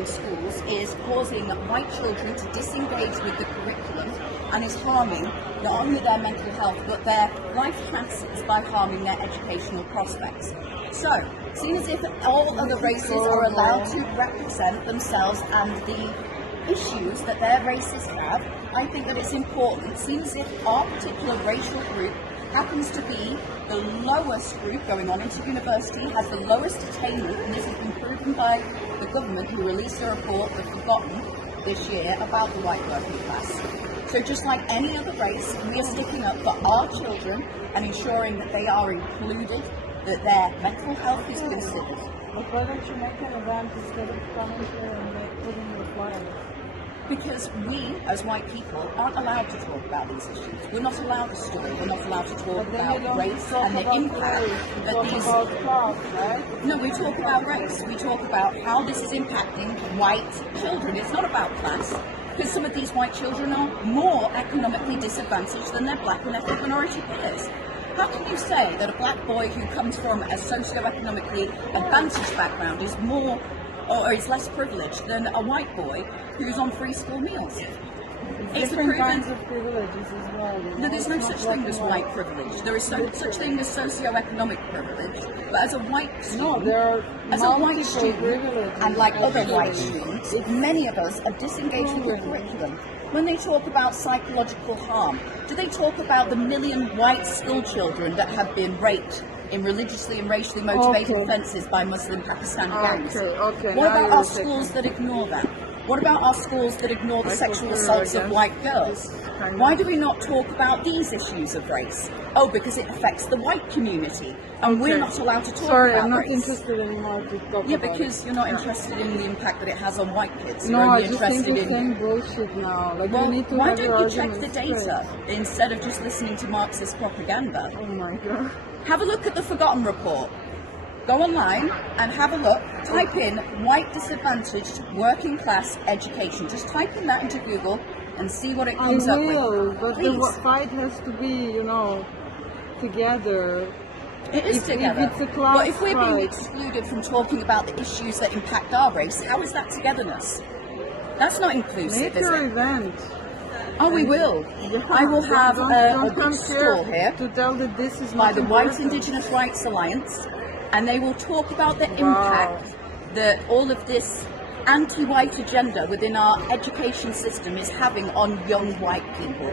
in schools is causing white children to disengage with the curriculum and is harming not only their mental health but their life chances by harming their educational prospects. So, seeing as if all other races are allowed to represent themselves and the issues that their races have, I think that it's important, seeing as if our particular racial group happens to be the lowest group going on into university, has the lowest attainment, and this has been proven by the government who released a report, The Forgotten, this year about the white working class. So just like any other race, we are sticking up for our children and ensuring that they are included, that their mental health is considered. But why don't you make an event instead of coming here and putting your flyers? Because we, as white people, aren't allowed to talk about these issues. We're not allowed to study. We're not allowed to talk about race and the impact that these... Class, right? No, we talk about race. We talk about how this is impacting white children. It's not about class, because some of these white children are more economically disadvantaged than their black and ethnic minority peers. How can you say that a black boy who comes from a socio-economically advantaged background is more or is less privileged than a white boy who's on free school meals? It's different kinds of privileges as well. No, there's no such thing as white privilege. There is such thing as socio-economic privilege. But as a white student, as a white student, and like other white students, many of us are disengaged with the curriculum. When they talk about psychological harm, do they talk about the million white school children that have been raped in religiously and racially motivated offences by Muslim Pakistani gangs? What about our schools that ignore that? What about our schools that ignore the sexual assaults of white girls? Why do we not talk about these issues of race? Oh, because it affects the white community, and we're not allowed to talk about race. I'm not interested anymore to talk about because you're not interested in the impact that it has on white kids. No, you're I only just interested think in... you're saying bullshit now. Like, Well, you need to why have your don't you check the arguments data straight. instead of just listening to Marxist propaganda? Oh my god. Have a look at the Forgotten report. Go online and have a look. Type in white disadvantaged working class education. Just type in that into Google and see what it comes up with. I will, but Please. the fight has to be, together. It is together. If it's a class but if we're being fight. excluded from talking about the issues that impact our race, how is that togetherness? That's not inclusive, Make is your it? event. Oh, we will. Yeah, I will have a big stall here to tell that this is by not the White important. Indigenous Rights Alliance, and they will talk about the impact that all of this anti-white agenda within our education system is having on young white people.